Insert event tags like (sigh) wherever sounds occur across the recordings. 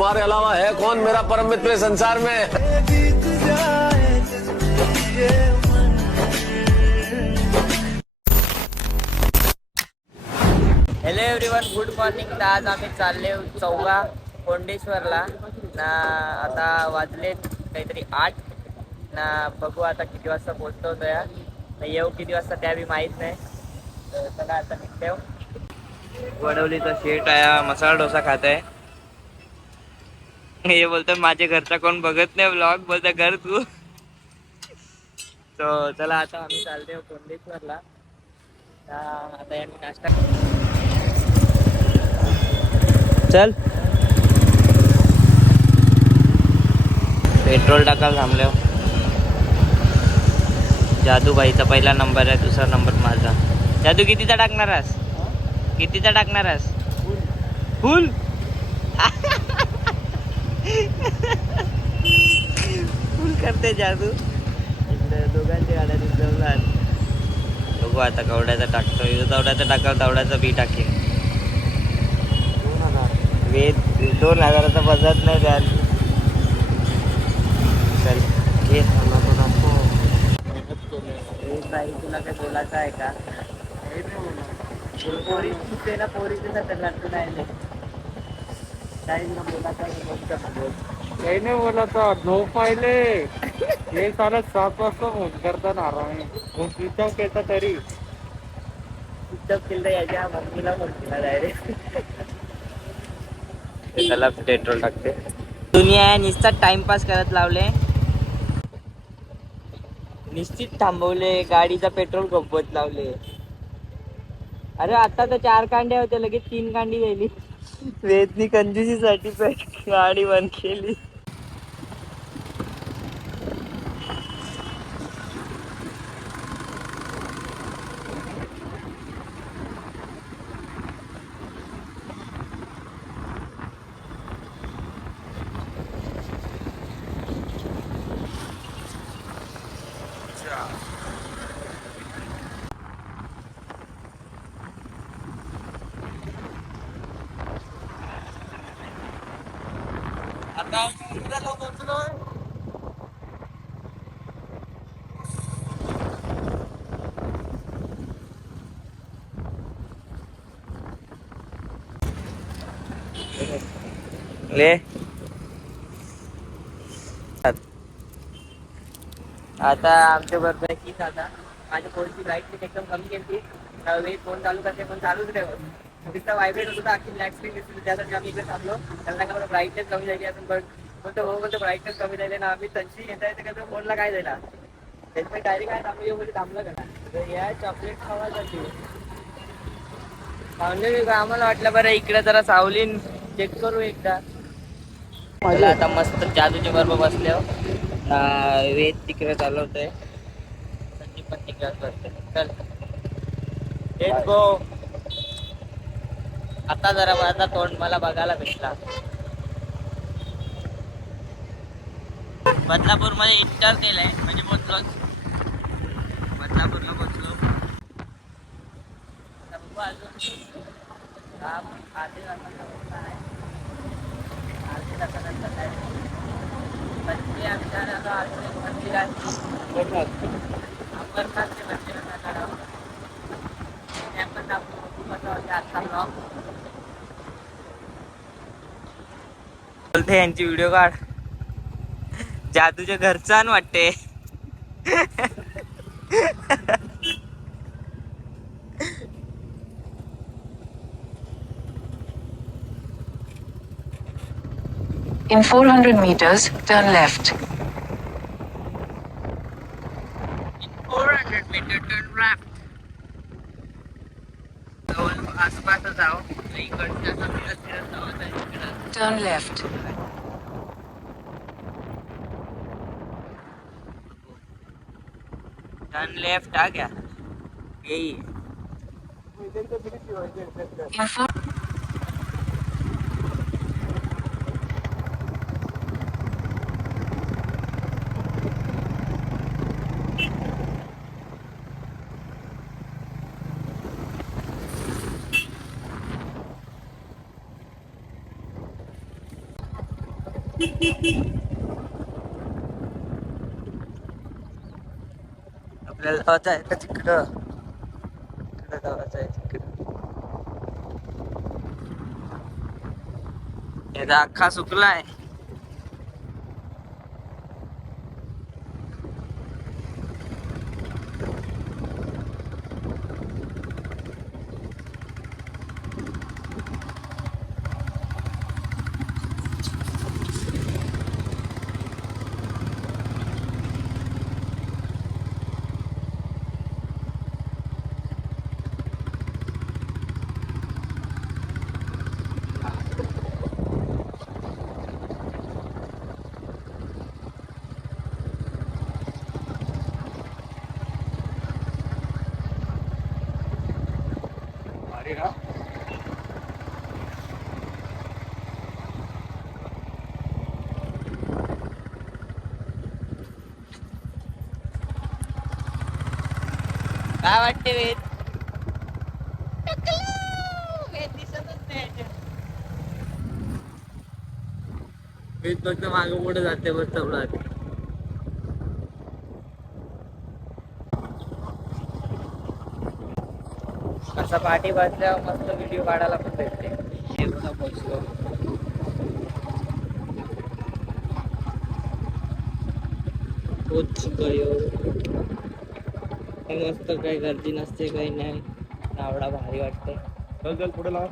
तुम्हारे अलावा है कौन मेरा परम मित्र संसार में? हॅलो एव्हरीवन गुड मॉर्निंग तर आज आम्ही चालले चौगा कोंडेश्वरला. ना आता वाजलेत काहीतरी आठ. ना बघू आता किती वाजता पोहोचतो तो या ना येऊ किती वाजता त्या बी माहीत नाही. तर चला आता निघतो वडवलीचा शेट आहे मसाला डोसा खात. आहे हे बोलतो माझ्या घरचा कोण बघत नाही ब्लॉग बोलतो घर तू. तो चला आता आम्ही चालते कोंडेश्वरला. आता यांनी नाश्ता चल. पेट्रोल टाकायला थांबलो. जादूबाईचा पहिला नंबर आहे दुसरा नंबर माझा. जादू कितीचा टाकणार आहेस? कितीचा टाकणार आहेस? फुल? (laughs) फुल करते जादू. इकडे दोघांची गाड्या जमणार बघू आता कवड्याचा टाकतो तवड्याचा टाकाल तवड्याचा बी टाकेल. वेद दोन हजाराचा बसत नाही त्यात. चल घे. बाई तुला काय बोलायचं आहे का? पोरी ना पोरीचे नाही काही आहे नाही बोला तर झोप पाहिले. हे साला सात वाजता फोन करता नारायण. फोन स्विच ऑफ केला तरी. चुपचाप केलं याच्या मम्मीला फोन केला डायरेक्ट त्याला पेट्रोल टाकते. दुनिया नुसता टाइमपास करत लावले. निश्चित थांबवले गाडीचा पेट्रोल गप्पत लावले. अरे आता तर चार कांड्या होत्या लगेच तीन कांडी गेली. वेदनी कंजुसीसाठी पेट गाडी बंद केली आता पोहोचलोय ले। आता आमच्या बरोबर कीच आता. माझ्या फोनची लाइट एकदम कमी केली त्यावेळी फोन चालू करते पण चालूच ठेवत. तिथं व्हायब्रेट होत होता आखी ब्लॅक स्क्रीन दिसली. त्यासाठी आम्ही इकडे थांबलो. त्यांना का ब्राईटनेस कमी झाली असून पण बोलतो हो बोलतो ब्राईटनेस कमी झाली ना आम्ही त्यांची येता येते का फोनला काय झाला? त्याच्यामुळे डायरेक्ट आहे आम्ही म्हणजे थांबलं का तर या चॉकलेट खावासाठी. सावली आम्हाला वाटलं बरं इकडे जरा सावलीन चेक करू एकदा. मला आता मस्त जादूच्या बरोबर बसले वेद तिकडे चालवतोय. संदीप पण तिकडे बसते चल. गो आता जरा माझा तोंड मला बघायला भेटला. बदलापूरमध्ये इंटर केलंय म्हणजे पोचलोच बदलापूरला पोचलो आता बघू अजून. काम आधी यांची व्हिडिओ काढ. जादूच्या घरचा वाटते In 400 meters, turn left. Four hundred metre turn left जवळ आसपासच जाऊ इकडच्या सगळ्या फिरत जाऊ आता इकडं Turn left. टर्न लेफ्ट आ गया यही है आपल्याला जायचं आहे का तिकडं तिकडं जायचं आहे तिकडं याचा अख्खा सुकलाय वेद फक्त मागे पुढे जाते बस तबलात असा पाठी बसल्यावर मस्त व्हिडिओ काढायला पण भेटते. हे गयो मस्त काही गर्दी नसते काही नाही. आवडा भारी वाटते. चल चल पुढे लाव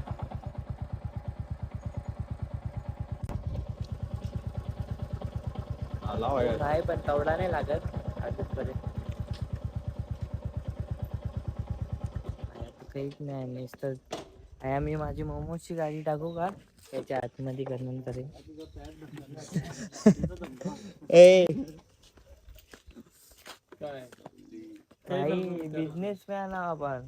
हा, नाही पण तेवढा नाही लागत. अजूनपर्यंत. काहीच नाही नुसतं आहे आम्ही माझी मोमोजची गाडी टाकू का? त्याच्या आतमध्ये करून ए! काही बिझनेस मॅन आपण.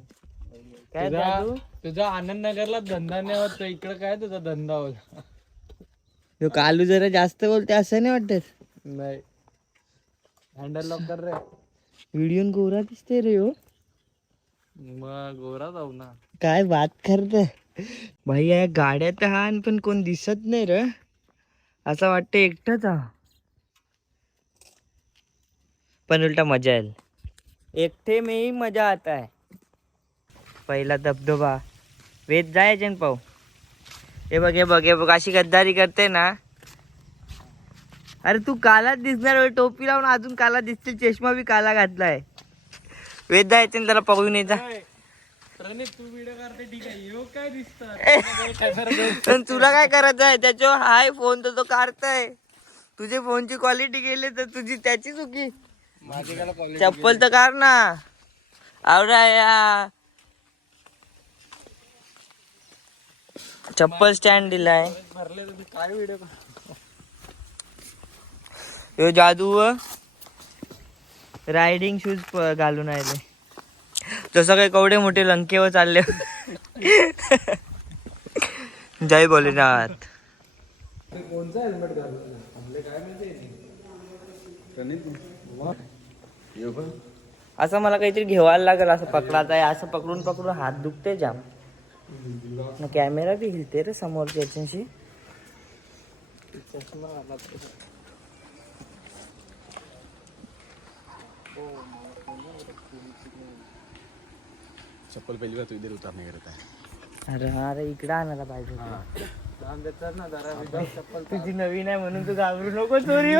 काय तुझा दादू? तुझा आनंद नगरला धंदा नाही होत इकडे काय तुझा धंदा होत कालू जरा जास्त बोलते असं नाही वाटत? नाही. हँडल लॉक कर रे व्हिडिओ गोरा दिसते रे हो? मग गोरा जाऊ ना. काय बात करत? भाई या गाड्या तर हा पण कोण दिसत नाही रे. असं वाटतं एकटंच हा. पण उलटा मजा येईल. एकटे में ही मजा आता है पहिला धबधबा. वेद जायचे ना पाहू. हे बघ हे बघ हे बघ. अशी गद्दारी करते ना. अरे तू कालाच दिसणार टोपी लावून अजून काला दिसते चष्मा बी काला घातलाय. वेद जायचे ना त्याला पाहून येता पण तुला काय करायचं आहे? त्याच्यावर हाय फोन तर तो काढताय. तुझे फोनची क्वालिटी गेली तर तुझी त्याची चुकी चप्पल तर काढ ना. आवडा या. चप्पल स्टँड दिलाय. काय व्हिडिओ ह्यो जादू रायडिंग शूज घालून आले जसं काही कवडे मोठे लंकेवर चालले. जय भोलेनाथ. असं मला काहीतरी घेवायला लागेल असं पकडायचं आहे. असं पकडून पकडून हात दुखते जाम. कॅमेरा बी हिलते रे समोर त्याच्याशी चप्पल पहली बार तो इधर उतारने का रहता है अरे हा रे इकडे आणायला पाहिजे होतं. लांब देतात ना जरा विदाउट चप्पल तुझी नवीन आहे म्हणून तू घाबरू नको चोरी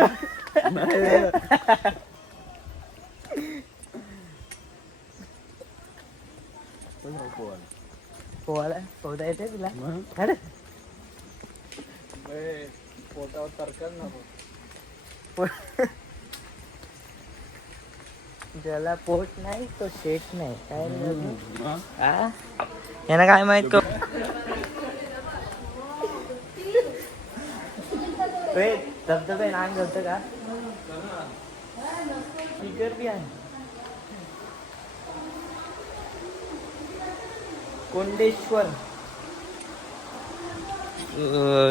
पोहायला पोहता येते तुला? अरे. पोटावर तरकल ना पो- ज्याला पोट नाही तो शेट नाही. काय? आ? यांना काय माहीत क धबधबे नान घालतं का? स्पीकर बी आहे. कोंडेश्वर.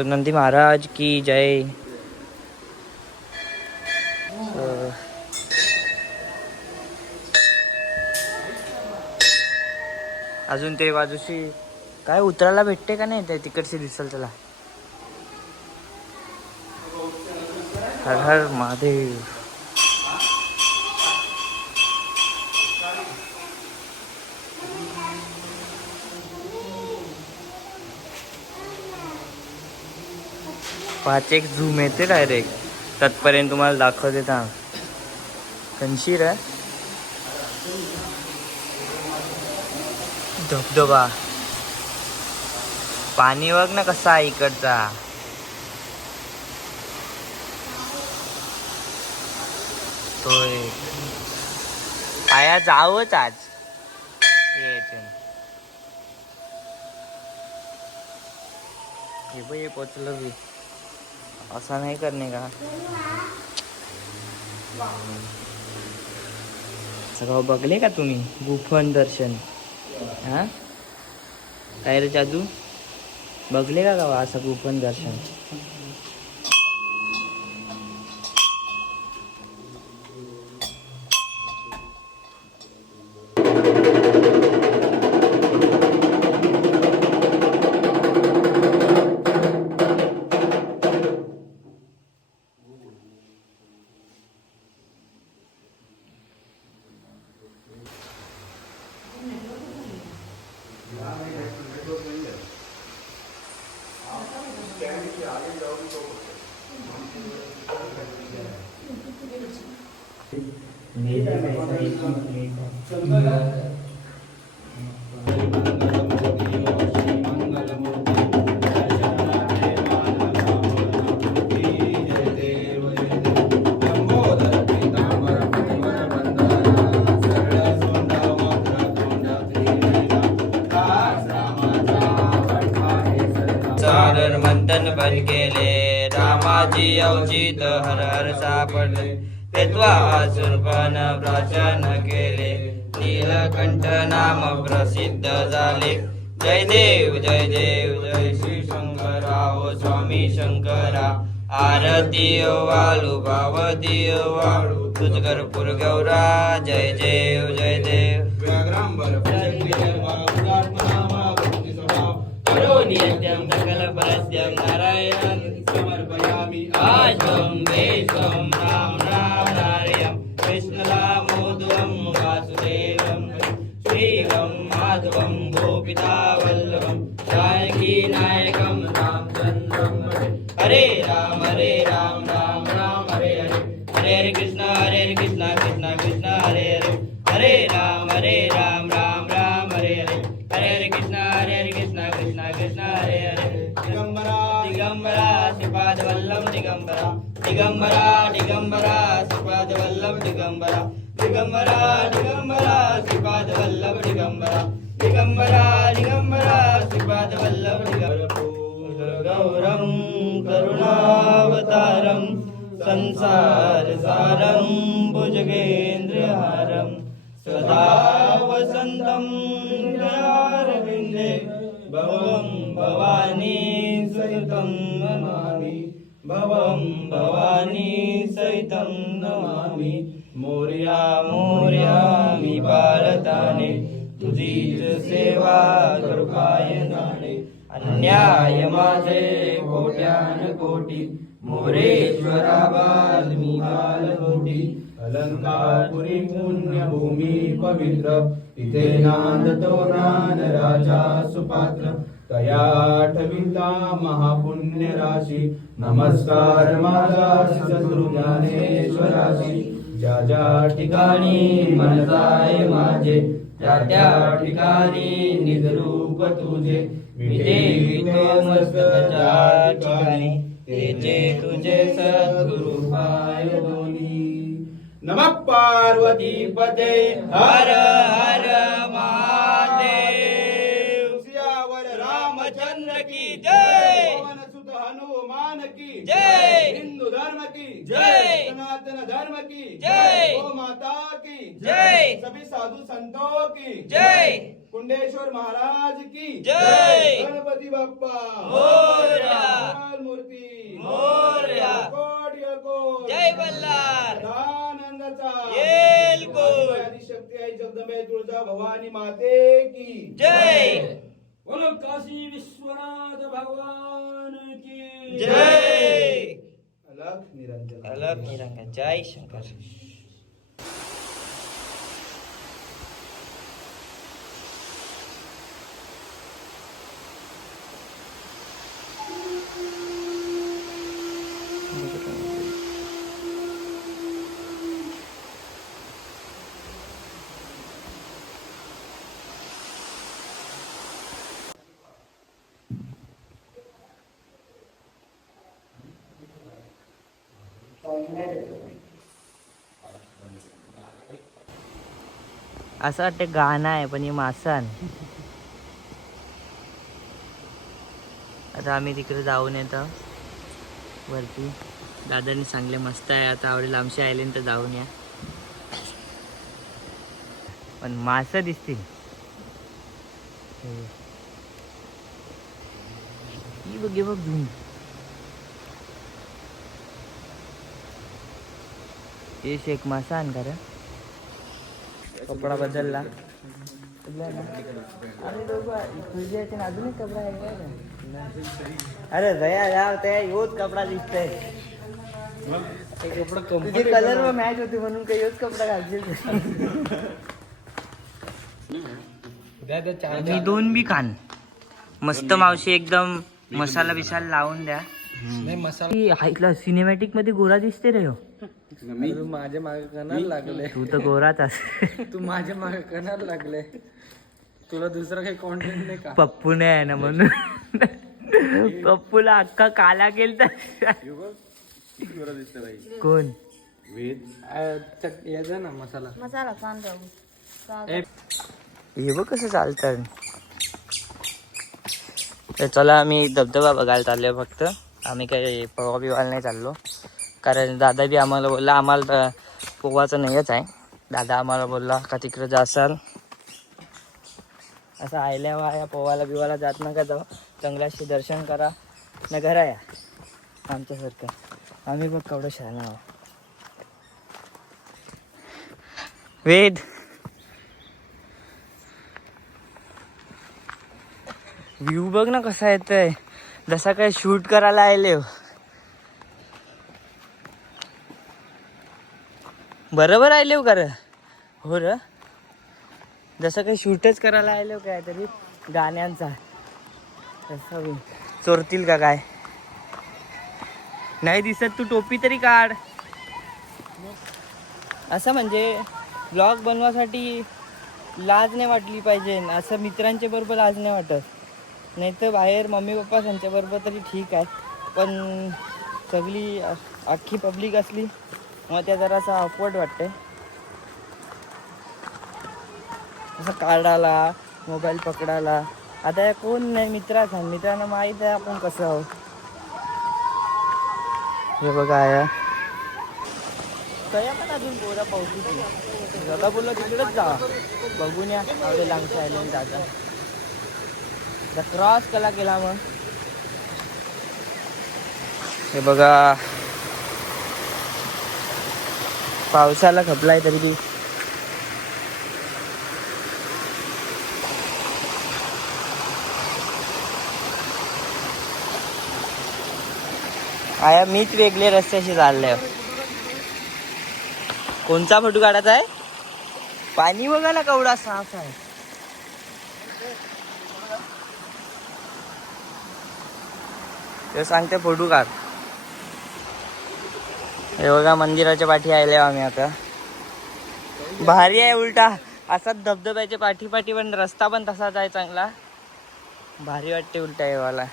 नंदी महाराज की जय. अजून ते बाजूशी काय उतरायला भेटते का नाही ते तिकडचे दिसल त्याला? हर हर महादेव. पाच एक झूम येते डायरेक्ट तत्पर्यंत तुम्हाला दाखवते थांब. कंशीर आहे. धबधबा. पाणी बघ ना कसा आहे इकडचा. तो आया जावंच आज. हे बघ पोचलं बी. असा नाही करणे का? सगळं बघले का तुम्ही? गुफन दर्शन. हा? काय रे जादू बघले का गावा असं गुफन दर्शन? मंथन केले. रामाजी अवचित हर हर सापडले तेत्वा सुरपन प्राचन केले. नीलकंठ नाम प्रसिद्ध झाले. जय देव जय देव जय श्री शंकराव स्वामी शंकरा. आरती वालू भावती वाळू तुझ कर्पूर गौरा जय जय भवं भवानी सहितं नमामि। मोर्या मोर्यामि मी बालताने तुझीच सेवा कृपाय अन्याय माझे कोट्यान कोटी। मोरेश्वरा बाल मी बाल होती अलंकारपुरी पुण्यभूमी पवित्र। तिथे नांदतो नान राजा सुपात्र। तया महापुण्यराशी। महापुण्य राशी नमस्कार माझा शत्रू ज्ञानेश्वराशी ज्या ज्या ठिकाणी मनताय माझे त्या त्या ठिकाणी निजरूप तुझे। विटे मस्तकाच्या ठिकाणी तेचे तुझे सद्गुरु पाय दोन्ही। नमः पार्वती पते हर हर जय! हिंदू धर्म की जय! सनातन धर्म की जय! गौ माता की जय! सभी साधु संतों की जय! कुंडेश्वर महाराज की जय! गणपती बाप्पा मोरया! मूर्ती मोरया! कोट यकोट जय बल्लार सदानंदाचा येलकूट! आदिशक्ती आई जगदंबे तुळजा भवानी माते की जय बोलो काशी विश्वनाथ भगवान की जय! अलग निरंजन। जय शंकर। असं वाटतं गाणं आहे पण हे मासान. आता आम्ही तिकडे जाऊन येतो. वरती. दादाने सांगले मस्त आहे आता आवडेल आमच्या आयलंड तर जाऊन या. पण मासं दिसतील. ही बघ बघ धुंद हे शेख मासा आण का रे। कपडा बदलला। कपडा आहे? अरे दया यार त्या योच कपडा दिसतोय तुझे कलर व मॅच होते म्हणून काही योच कपडा घालशील मी दोन बी खान। मस्त मावशी एकदम मसाला बिसाला लावून द्या। ऐकलं सिनेमॅटिकमध्ये गोरा दिसते रे हो माझ्या मागे कणाला लागले. तू तर गोराच अस तू माझ्या मागे कणाला लागले. तुला दुसरा काही कॉन्टेंट नाही का? पप्पू नाही आहे ना म्हणून. पप्पूला अख्खा काला केलता. कोण? याचा ना मसाला. मसाला कांदा. हे बघ कसं चालतं तर चला आम्ही धबधबा बघायला चाललोय फक्त. आम्ही काही पोवा बिवायला नाही चाललो. कारण दादा बी आम्हाला बोलला आम्हाला पोवाचं नाहीच आहे. दादा आम्हाला बोलला का तिकडं जासाल? असं आयल्या वाया पोवाला बिवाला जात नका जाऊ. जंगलाशी दर्शन करा. न घरा या आमच्यासारखं आम्ही बघ कवडं शाळा आहो वेद. व्ह्यू बघ ना कसा येतोय. जसा काय शूट करायला आले हो. बरोबर आले हो कर हो र. जसं काही शूटच करायला आले हो काय तरी गाण्यांचा. तसं बी. चोरतील का काय? नाही दिसत तू टोपी तरी काढ. असं म्हणजे ब्लॉग बनवासाठी लाज नाही वाटली पाहिजे. असं मित्रांच्या बरोबर लाज नाही वाटत. नाही तर बाहेर मम्मी पप्पा त्यांच्याबरोबर तरी ठीक आहे. पण सगळी अख्खी पब्लिक असली मग त्या जरासा ऑफवर्ड वाटते असं काढायला मोबाईल पकडायला. आता या कोण नाही मित्राच आहे. मित्रांना माहीत आहे आपण कसं आहोत. हे बघा या. तया पण अजून बोला पावसाची जगा बोलला तिकडेच जा. बघून या. आवडे लांबच्या आयलंड दादा. क्रॉस कला केला मग. हे बघा. पावसाला खपलाय तरी ती आया मीच वेगळे रस्त्याशी चाललंय. कोणचा फोटो काढायचा आहे? पाणी बघा ना केवढा साफ आहे. ते सांगते फोटो काढ. हे बघा मंदिराच्या पाठी आले आम्ही आता. भारी आहे उलटा. असाच धबधब्याच्या पाठी पाठी पण रस्ता पण तसाच आहे चांगला. भारी वाटते उलटा हे वाला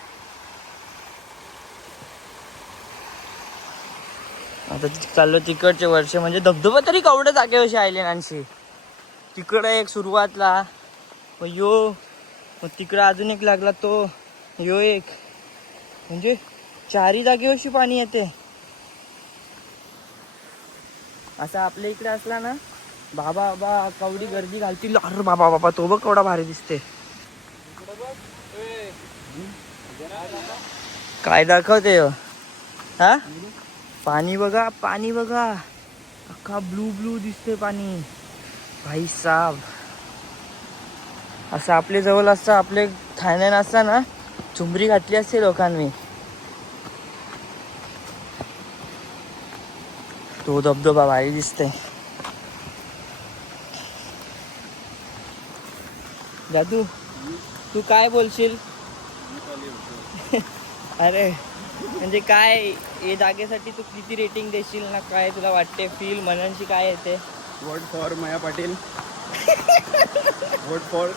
आता चाललो तिकडचे वर्ष म्हणजे धबधबा तरी केवढं जागेवरशी नाशी तिकडं एक सुरुवातला. मग यो मग तिकडं अजून एक लागला तो. यो एक. म्हणजे चारी जागेवरशी पाणी येते. असा आपल्या इकडे असला ना बाबा बाबा कवडी गर्दी घालतील. अरे बाबा बाबा तो बघ केवढा भारी दिसते. काय दाखवते हो? हा? पाणी बघा पाणी बघा. अख्खा ब्लू ब्लू दिसते पाणी. भाई साब. असं आपल्या जवळ असतं आपले ठाण्यात असता ना चुंबरी घातली असते लोकांनी. तो धबधबा भारी दिसतंय. जादू तू काय बोलशील? (laughs) अरे म्हणजे काय या जागेसाठी तू किती रेटिंग देशील ना काय तुला वाटते? फील मननशी काय येते? वोट फॉर मया पाटील. वोट फॉर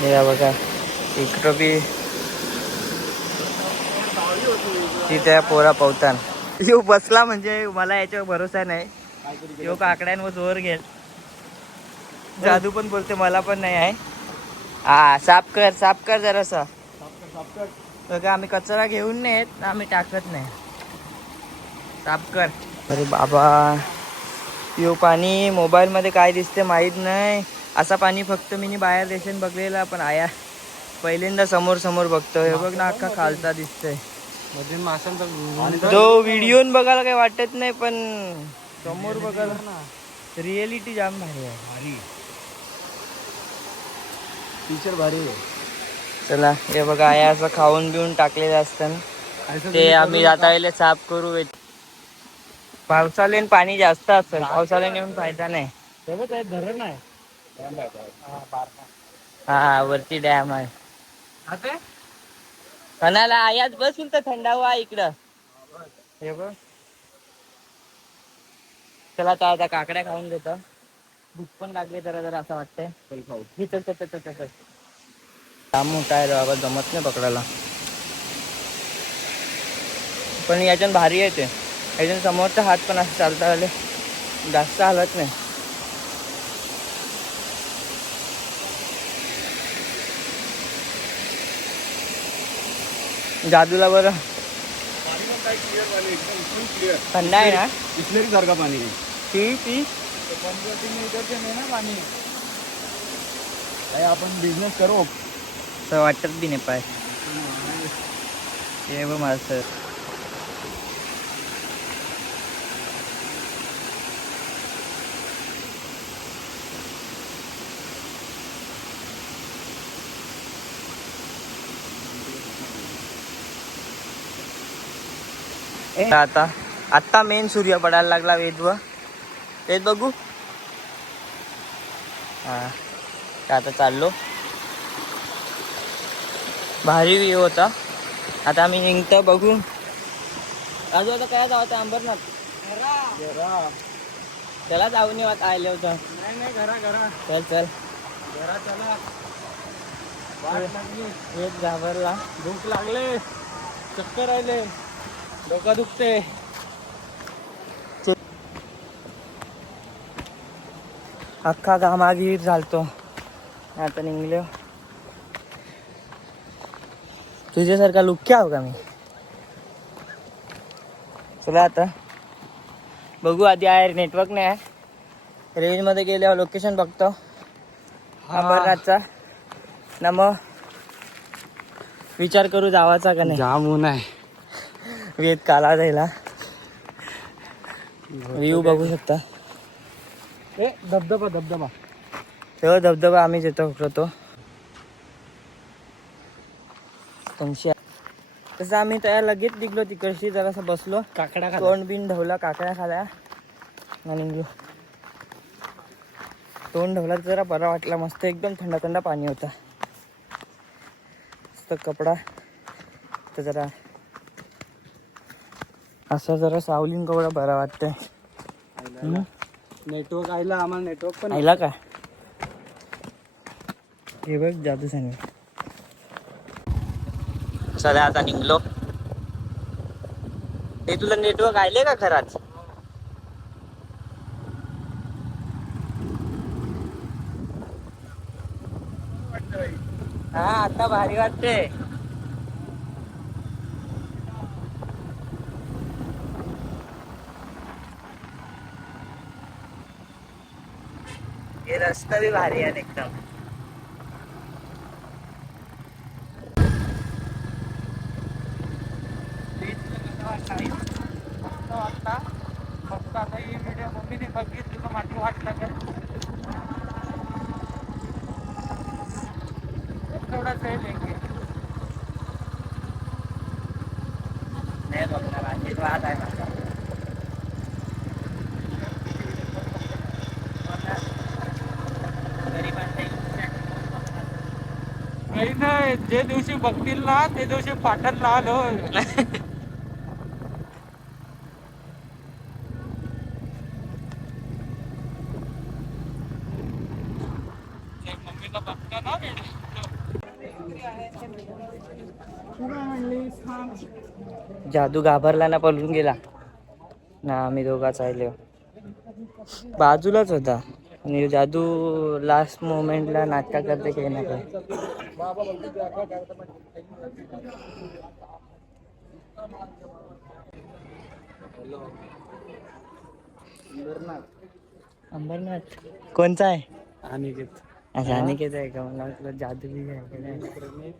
हे बघा इकडं बी तिथे पोरा पवतान. येऊ बसला म्हणजे मला याच्यावर भरोसा नाही. यो काकड्यांवर जोर घेल जादू पण बोलते मला पण नाही आहे. हा साफ कर साफ कर जरासा. बघा आम्ही कचरा घेऊन नाही येत आम्ही टाकत नाही. साफ कर. अरे बाबा. यो पाणी मोबाईल मध्ये काय दिसते माहीत नाही. असा पाणी फक्त मी बाहेर देशात बघलेला पण आया पहिल्यांदा समोर समोर बघतो हे बघ ना अख्खा खालचा दिसतोय. मध्ये माशांचा जो व्हिडिओ बघायला काही वाटत नाही पण समोर बघायला रिअलिटी जाम भारी आहे. टीचर भारी आहे. चला हे बघा आया असं खाऊन बिऊन टाकलेलं असतं ते आम्ही जाता वेळेला साफ करू पावसाळ्यात पाणी जास्त असतं पावसाळ्यात येऊन फायदा नाही. धरण आहे. हा वरती डॅम आहे. कणाला आयात बस तर थंडावा इकडं. हे बघ. चला आता आता काकड्या खाऊन देतो. भूक पण लागली जरा जरा असं वाटतंय. हे चल चल चल चल चल जाम मोठा आहे रे बाबा जमत नाही पकडायला. पण याच्यात भारी आहे ते. याच्यात समोरचा हात पण असं चालता आले. जास्त हालत नाही. जादूला बरं. थंड आहे ना? सारखा पाणी आहे. ती ती. काय आपण बिझनेस करू? तर वाटत बी नाही पाय. हे बघ सर आता आता मेन सूर्य पडायला लागला वेदव वेद बघू. हा आता चाललो. भारी व्ह्यू होता. आता आम्ही निघतो बघू. अजून आता काय जावं अंबरनाथ. त्याला जाऊन येऊ आता आले होतं. नाही नाही घरा घरा. चल चल. घरा चला. एक घाबरला. भूक लागले. चक्कर आले डोकं दुखते अख्खा घामागीर झालतो. आता निघलो. तुझ्यासारखा लुक क्या हो का मी? चला आता. बघू आधी आहे नेटवर्क नाही आहे. रेंजमध्ये गेल्यावर लोकेशन बघतो. अंबरनाथचा ना मग विचार करू जावाचा का नाही? जाम ऊन आहे. वेद काला जायला व्ह्यू बघू शकता. ए धबधबा धबधबा. तेव्हा धबधबा आम्ही येतो होतो तुमची तसं आम्ही त्या लगेच निघलो तिकडशी जरासं बसलो. काकडा तोंड बिन ढवला काकड्या खाल्या आणि निघलो. तोंड ढवला तर जरा बरा वाटला मस्त एकदम थंड थंड पाणी होता. मस्त कपडा. तर जरा असं जरा सावलीन कपडा बरा वाटतंय? नेटवर्क आयला आम्हाला नेटवर्क पण आईला का हे बघ जादू सांग चला आता निघलो. ते तुला नेटवर्क आले का खराच? हा आता भारी वाटते रस्ता बी भारी आहे एकदम फक्त आता ही व्हिडिओ मम्मीने बघितली तर माझी वाट लागेल थोडाच आहे लेंगे नाही बघणार आशीर्वाद आहे माझा गरिबांच्या इच्छा. काही नाही जे दिवशी बघतील ना ते दिवशी पाठन लाल जादू घाबरला ना पळून गेला. ना आम्ही दोघाच राहिलो बाजूलाच होता. आणि जादू लास्ट मोमेंटला नाटका करते काही ना काही. अंबरनाथ. कोणचा आहे? अनिकेत. अच्छा अनिकेत आहे का? मला वाटलं जादू बी आहे काय.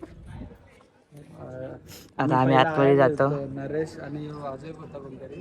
आता आम्ही आतमध्ये जातो. नरेश आणि अजय होता कोणतरी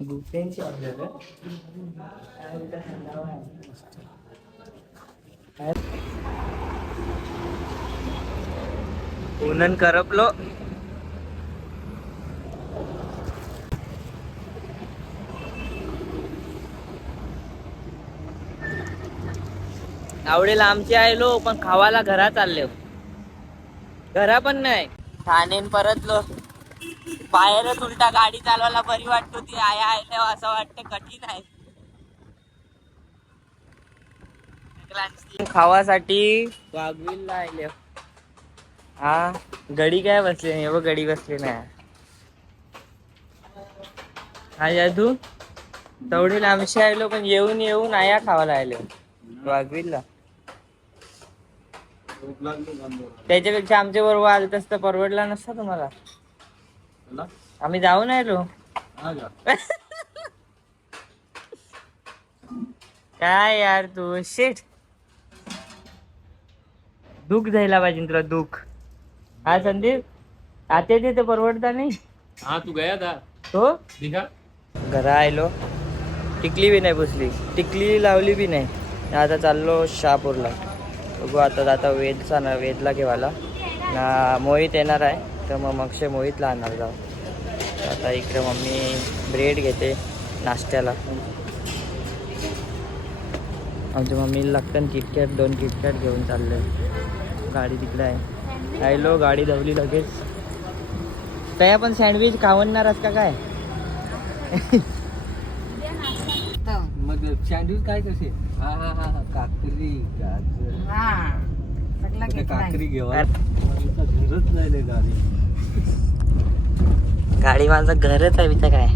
गुप्त्यांची आपल्याला उन्हन करपलो आवडेल आमचे आयलो पण खावाला घरा चालले हो. घरा पण नाही. ठाणेन परतलो बाहेरच उलटा गाडी चालवायला बरी वाटत होती. आया आयल्या असं वाटतं कठीण आहे. खावासाठी वाघवीलला आले हा गडी काय बसले नाही बघ गडी बसले नाही. हा जादू. तेवढे लांबशी आलो पण येऊन येऊन आया खावायला आलो वाघवीलला. त्याच्यापेक्षा आमच्या बरोबर आलं तसं परवडला नसता तुम्हाला? आम्ही जाऊन आलो काय यार तू? शेट दुःख जायला पाहिजे तुला दुःख. हा संदीप? आता ते परवडता नाही? हाँ तू गया था तो दिखा. घरा आलो टिकली बी नाही पुसली टिकली लावली बी नाही. आता चाललो शहापूरला. बघू आता जाता वेदचा ना वेदला घेवायला. ना मोहित येणार आहे तर मग मगशे मोहितला आणणार जाऊ. आता इकडे मम्मी ब्रेड घेते नाश्त्याला. आमच्या मम्मीला लागतं किटकॅट दोन किटकॅट घेऊन चालले गाडी तिकडे आहे. आयलो गाडी धावली लगेच. तया पण सँडविच खावणार का काय? सँडविच काय कसे? हा हा हा हा काकरी गाजर. काकरी घेवा? घरच नाही रे गाडी. गाडी माझं घरच आहे इथं काय?